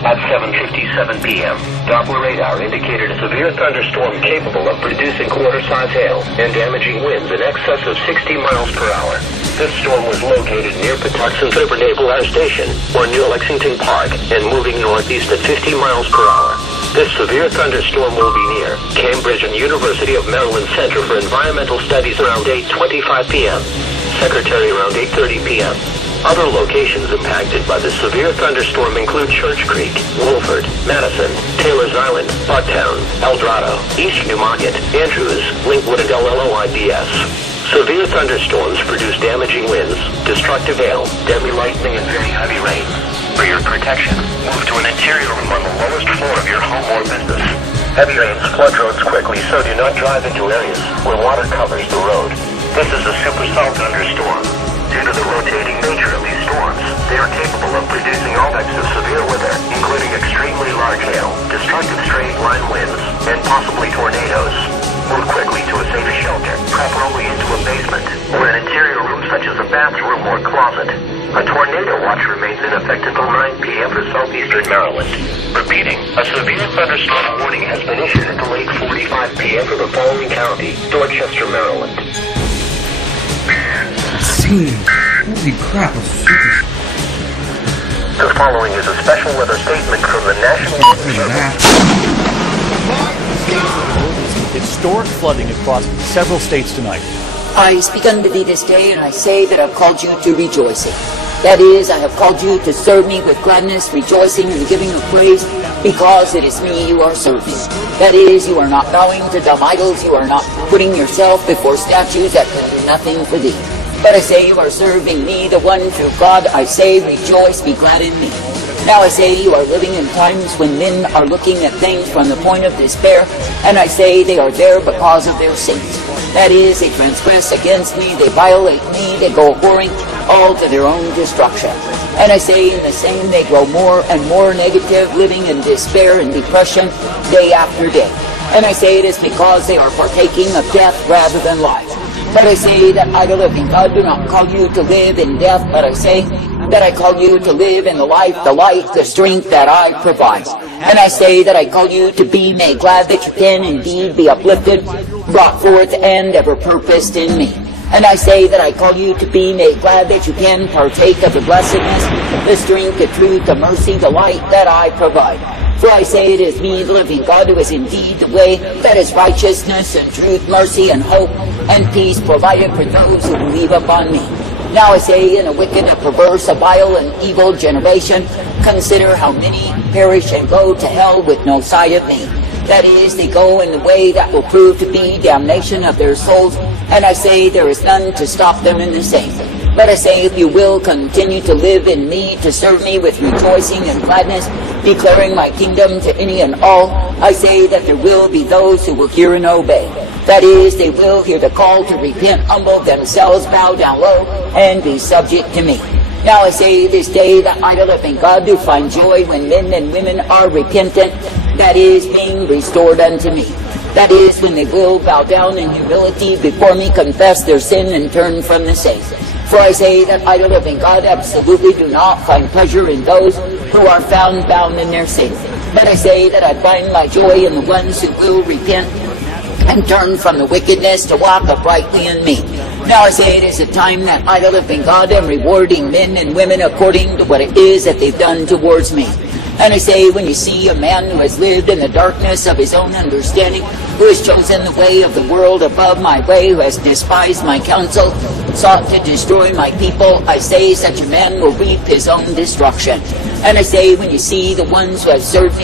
At 7:57 p.m., Doppler radar indicated a severe thunderstorm capable of producing quarter-size hail and damaging winds in excess of 60 miles per hour. This storm was located near Patuxent's River Naval Air Station, or near Lexington Park, and moving northeast at 50 miles per hour. This severe thunderstorm will be near Cambridge and University of Maryland Center for Environmental Studies around 8:25 p.m., Secretary around 8:30 p.m. Other locations impacted by the severe thunderstorm include Church Creek, Wolford, Madison, Taylor's Island, Bucktown, El Dorado, East Newmarket, Andrews, Linkwood, and LLOIBS. Severe thunderstorms produce damaging winds, destructive hail, deadly lightning, and very heavy rain. For your protection, move to an interior room on the lowest floor of your home or business. Heavy rains flood roads quickly, so do not drive into areas where water covers the road. This is a supercell thunderstorm. Due to the rotating nature of these storms, they are capable of producing all types of severe weather, including extremely large hail, destructive straight-line winds, and possibly tornadoes. Move quickly to a safe shelter, preferably into a basement, or an interior room such as a bathroom or closet. A tornado watch remains in effect until 9 p.m. for southeastern Maryland. Repeating, a severe thunderstorm warning has been issued until 8:45 p.m. for the following county: Dorchester, Maryland. Holy crap, it's super. The following is a special weather statement from the National Weather Service. Historic flooding across several states tonight. I speak unto thee this day, and I say that I've called you to rejoicing. That is, I have called you to serve me with gladness, rejoicing, and giving of praise, because it is me you are serving. That is, you are not bowing to dumb idols, you are not putting yourself before statues that can do nothing for thee. But I say you are serving me, the one true God. I say rejoice, be glad in me. Now I say you are living in times when men are looking at things from the point of despair, and I say they are there because of their sins. That is, they transgress against me, they violate me, they go whoring, all to their own destruction. And I say in the same they grow more and more negative, living in despair and depression day after day. And I say it is because they are partaking of death rather than life. But I say that I, the living God, do not call you to live in death, but I say that I call you to live in the life, the strength that I provide. And I say that I call you to be made glad that you can indeed be uplifted, brought forth, and ever purposed in me. And I say that I call you to be made glad that you can partake of the blessedness, the strength, the truth, the mercy, the light that I provide. For I say it is me, the living God, who is indeed the way, that is righteousness and truth, mercy and hope and peace provided for those who believe upon me. Now I say, in a wicked, a perverse, a vile, and evil generation, consider how many perish and go to hell with no sight of me. That is, they go in the way that will prove to be damnation of their souls, and I say there is none to stop them in the same. But I say, if you will continue to live in me, to serve me with rejoicing and gladness, declaring my kingdom to any and all, I say that there will be those who will hear and obey. That is, they will hear the call to repent, humble themselves, bow down low, and be subject to me. Now I say this day that I, the living God, do find joy when men and women are repentant, that is, being restored unto me. That is, when they will bow down in humility before me, confess their sin, and turn from the sin. For I say that I, the living God, absolutely do not find pleasure in those who are found bound in their sin. But I say that I find my joy in the ones who will repent and turn from the wickedness to walk uprightly in me. Now I say it is a time that I, the living God, am rewarding men and women according to what it is that they've done towards me. And I say, when you see a man who has lived in the darkness of his own understanding, who has chosen the way of the world above my way, who has despised my counsel, sought to destroy my people, I say such a man will reap his own destruction. And I say, when you see the ones who have served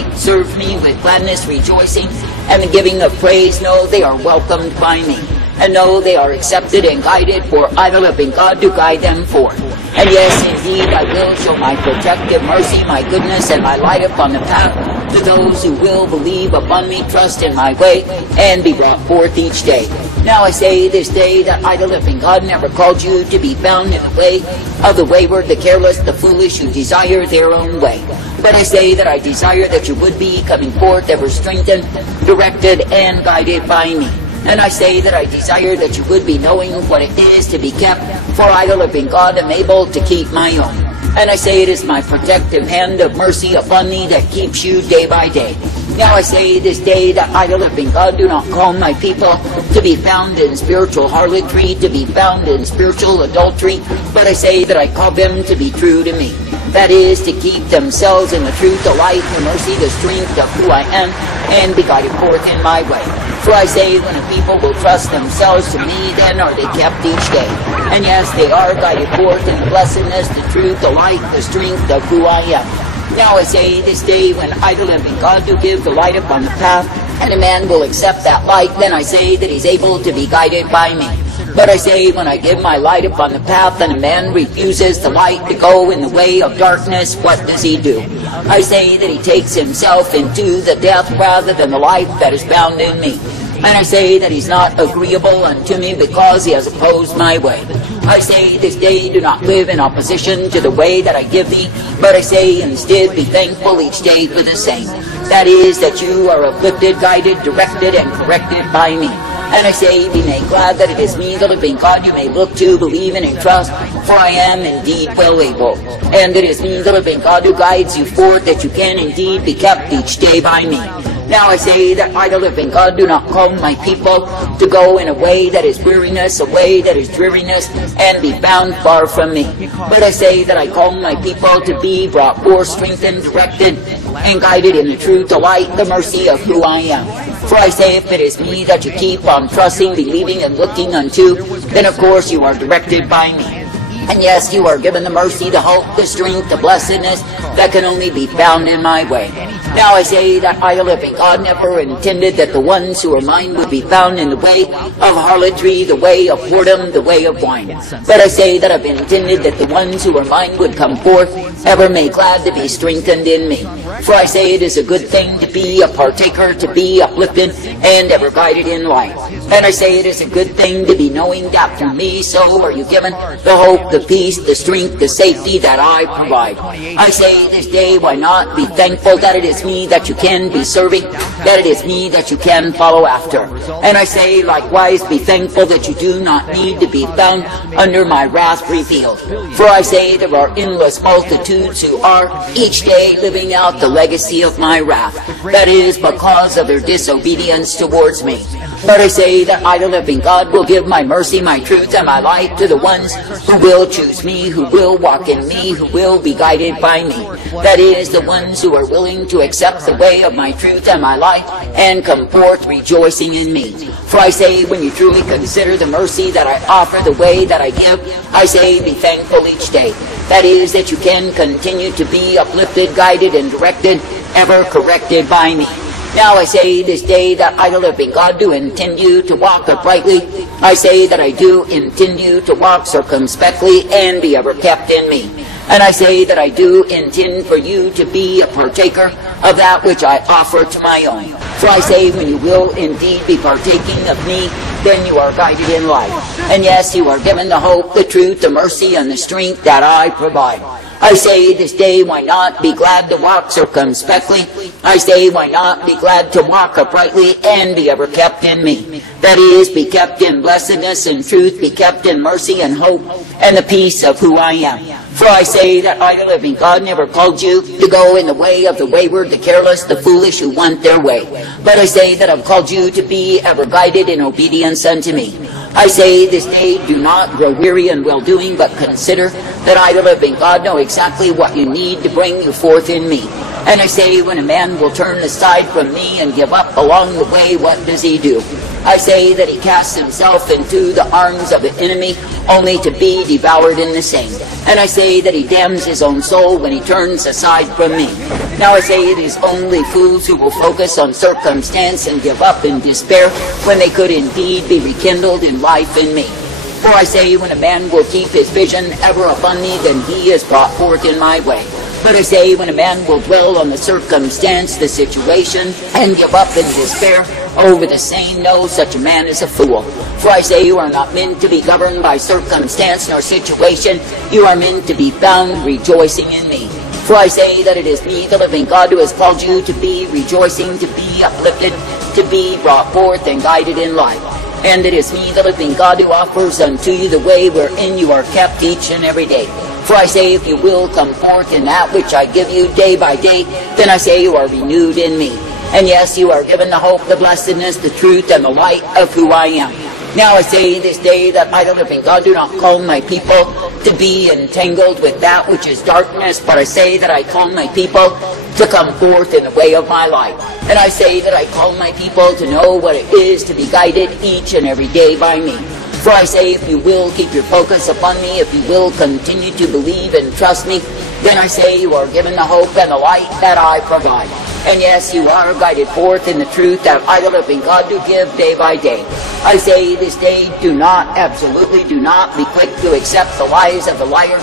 me with gladness, rejoicing, and the giving of praise, know they are welcomed by me. And know they are accepted and guided, for I, the living God, to guide them forth. And yes, indeed, I will show my protective mercy, my goodness, and my light upon the path to those who will believe upon me, trust in my way, and be brought forth each day. Now I say this day that I, the living God, never called you to be found in the way of the wayward, the careless, the foolish, who desire their own way. But I say that I desire that you would be coming forth ever strengthened, directed, and guided by me. And I say that I desire that you would be knowing what it is to be kept, for I, the living God, am able to keep my own. And I say it is my protective hand of mercy upon thee that keeps you day by day. Now I say this day that I, the living God, do not call my people to be found in spiritual harlotry, to be found in spiritual adultery, but I say that I call them to be true to me. That is, to keep themselves in the truth, the light, the mercy, the strength of who I am, and be guided forth in my way. For I say, when a people will trust themselves to me, then are they kept each day. And yes, they are guided forth in blessedness, the truth, the light, the strength of who I am. Now I say this day, when I, the living God, do give the light upon the path, and a man will accept that light, then I say that he's able to be guided by me. But I say, when I give my light upon the path, and a man refuses the light to go in the way of darkness, what does he do? I say that he takes himself into the death rather than the life that is bound in me. And I say that he's not agreeable unto me because he has opposed my way. I say this day, do not live in opposition to the way that I give thee, but I say instead, be thankful each day for the same. That is, that you are afflicted, guided, directed, and corrected by me. And I say, be made glad that it is me, the living God, you may look to, believe in, and trust, for I am indeed well able. And it is me, the living God, who guides you forth, that you can indeed be kept each day by me. Now I say that I, the living God, do not call my people to go in a way that is weariness, a way that is dreariness, and be found far from me. But I say that I call my people to be brought forth, strengthened, directed, and guided in the truth, the light, the mercy of who I am. For I say, if it is me that you keep on trusting, believing, and looking unto, then of course you are directed by me. And yes, you are given the mercy, the hope, the strength, the blessedness that can only be found in my way. Now I say that I, the living God, never intended that the ones who are mine would be found in the way of harlotry, the way of whoredom, the way of wine. But I say that I've intended that the ones who are mine would come forth, ever made glad to be strengthened in me. For I say it is a good thing to be a partaker, to be uplifted, and ever guided in life. And I say it is a good thing to be knowing that through me so are you given the hope, the peace, the strength, the safety that I provide. I say this day, why not be thankful that it is me that you can be serving, that it is me that you can follow after. And I say likewise, be thankful that you do not need to be found under my wrath revealed. For I say there are endless multitudes who are each day living out the legacy of my wrath. That is because of their disobedience towards me. But I say that I, the living God, will give my mercy, my truth, and my light to the ones who will choose me, who will walk in me, who will be guided by me. That is, the ones who are willing to accept the way of my truth and my light, and come forth rejoicing in me. For I say, when you truly consider the mercy that I offer, the way that I give, I say, be thankful each day. That is, that you can continue to be uplifted, guided, and directed, ever corrected by me. Now I say this day that I, the living God, do intend you to walk uprightly. I say that I do intend you to walk circumspectly and be ever kept in me. And I say that I do intend for you to be a partaker of that which I offer to my own. For I say, when you will indeed be partaking of me, then you are guided in life. And yes, you are given the hope, the truth, the mercy, and the strength that I provide. I say this day, why not be glad to walk circumspectly? I say, why not be glad to walk uprightly and be ever kept in me? That is, be kept in blessedness and truth, be kept in mercy and hope, and the peace of who I am. For I say that I, the living God, never called you to go in the way of the wayward, the careless, the foolish who want their way. But I say that I've called you to be ever guided in obedience unto me. I say this day, do not grow weary in well-doing, but consider that I, the living God, know exactly what you need to bring you forth in me. And I say, when a man will turn aside from me and give up along the way, what does he do? I say that he casts himself into the arms of the enemy, only to be devoured in the same. And I say that he damns his own soul when he turns aside from me. Now I say it is only fools who will focus on circumstance and give up in despair when they could indeed be rekindled in life in me. For I say, when a man will keep his vision ever upon me, then he is brought forth in my way. But I say, when a man will dwell on the circumstance, the situation, and give up in despair over the same, no, such a man is a fool. For I say, you are not meant to be governed by circumstance nor situation. You are meant to be found rejoicing in me. For I say that it is me, the living God, who has called you to be rejoicing, to be uplifted, to be brought forth and guided in life. And it is me, the living God, who offers unto you the way wherein you are kept each and every day. For I say, if you will come forth in that which I give you day by day, then I say you are renewed in me. And yes, you are given the hope, the blessedness, the truth, and the light of who I am. Now I say this day that I, the living God, do not call my people to be entangled with that which is darkness, but I say that I call my people to come forth in the way of my light. And I say that I call my people to know what it is to be guided each and every day by me. For I say, if you will keep your focus upon me, if you will continue to believe and trust me, then I say you are given the hope and the light that I provide. And yes, you are guided forth in the truth that I, the living God, do give day by day. I say this day, do not, absolutely do not be quick to accept the lies of the liar,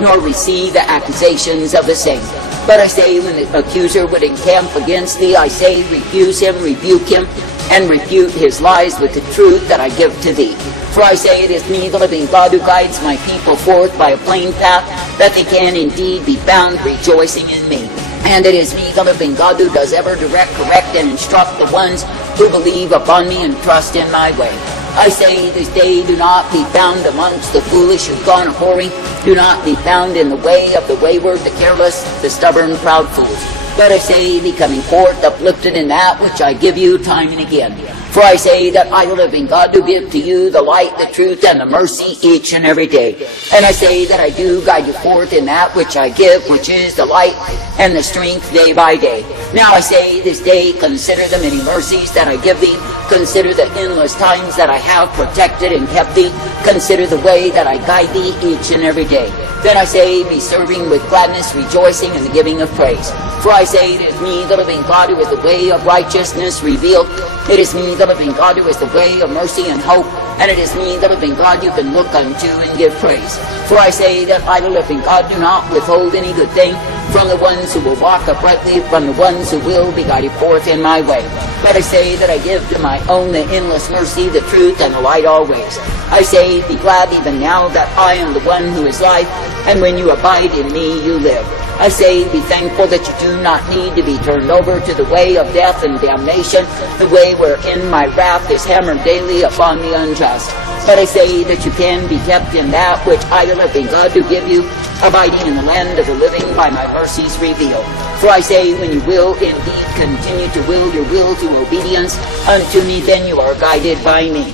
nor receive the accusations of the same. But I say, when the accuser would encamp against thee, I say, refuse him, rebuke him, and refute his lies with the truth that I give to thee. For I say, it is me, the living God, who guides my people forth by a plain path, that they can indeed be found rejoicing in me. And it is me, the living God, who does ever direct, correct, and instruct the ones who believe upon me and trust in my way. I say this day, do not be found amongst the foolish who've gone a-whoring. Do not be found in the way of the wayward, the careless, the stubborn, proud fools. But I say, be coming forth uplifted in that which I give you time and again. For I say that I, the living God, do give to you the light, the truth, and the mercy each and every day. And I say that I do guide you forth in that which I give, which is the light and the strength day by day. Now I say this day, consider the many mercies that I give thee. Consider the endless times that I have protected and kept thee. Consider the way that I guide thee each and every day. Then I say, be serving with gladness, rejoicing, and the giving of praise. For I say, it is me, the living God, who is the way of righteousness revealed. It is me, the living God, who is the way of mercy and hope. And it is me, the living God, you can look unto and give praise. For I say that I, the living God, do not withhold any good thing from the ones who will walk uprightly, from the ones who will be guided forth in my way. But I say that I give to my own the endless mercy, the truth, and the light always. I say, be glad even now that I am the one who is life, and when you abide in me, you live. I say, be thankful that you do not need to be turned over to the way of death and damnation, the way wherein my wrath is hammered daily upon the unjust. But I say that you can be kept in that which I, the living God, do give you, abiding in the land of the living by my mercies revealed. For I say, when you will indeed continue to will your will to obedience unto me, then you are guided by me.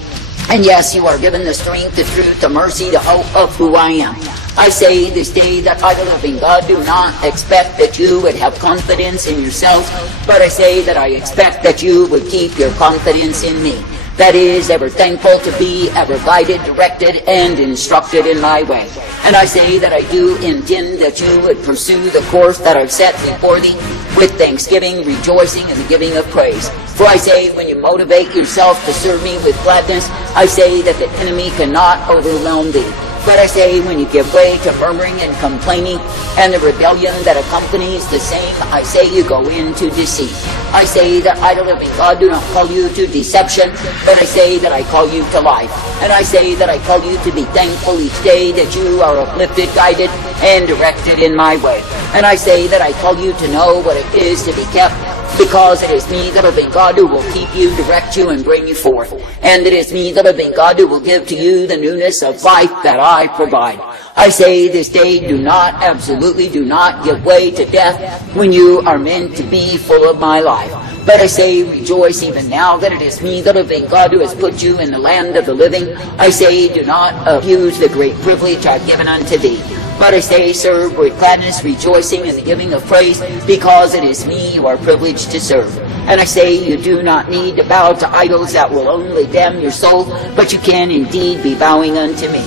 And yes, you are given the strength, the truth, the mercy, the hope of who I am. I say this day that I, the living God, do not expect that you would have confidence in yourself, but I say that I expect that you would keep your confidence in me. That is, ever thankful to be ever guided, directed, and instructed in my way. And I say that I do intend that you would pursue the course that I've set before thee with thanksgiving, rejoicing, and the giving of praise. For I say, when you motivate yourself to serve me with gladness, I say that the enemy cannot overwhelm thee. But I say, when you give way to murmuring and complaining and the rebellion that accompanies the same, I say you go into deceit. I say that I, the living God, do not call you to deception, but I say that I call you to life. And I say that I call you to be thankful each day that you are uplifted, guided, and directed in my way. And I say that I call you to know what it is to be kept, because it is me, the living God, who will keep you, direct you, and bring you forth. And it is me, the living God, who will give to you the newness of life that I provide. I say this day, do not, absolutely do not give way to death when you are meant to be full of my life. But I say, rejoice even now that it is me, the living God, who has put you in the land of the living. I say, do not abuse the great privilege I've given unto thee. But I say, serve with gladness, rejoicing, in the giving of praise, because it is me you are privileged to serve. And I say, you do not need to bow to idols that will only damn your soul, but you can indeed be bowing unto me.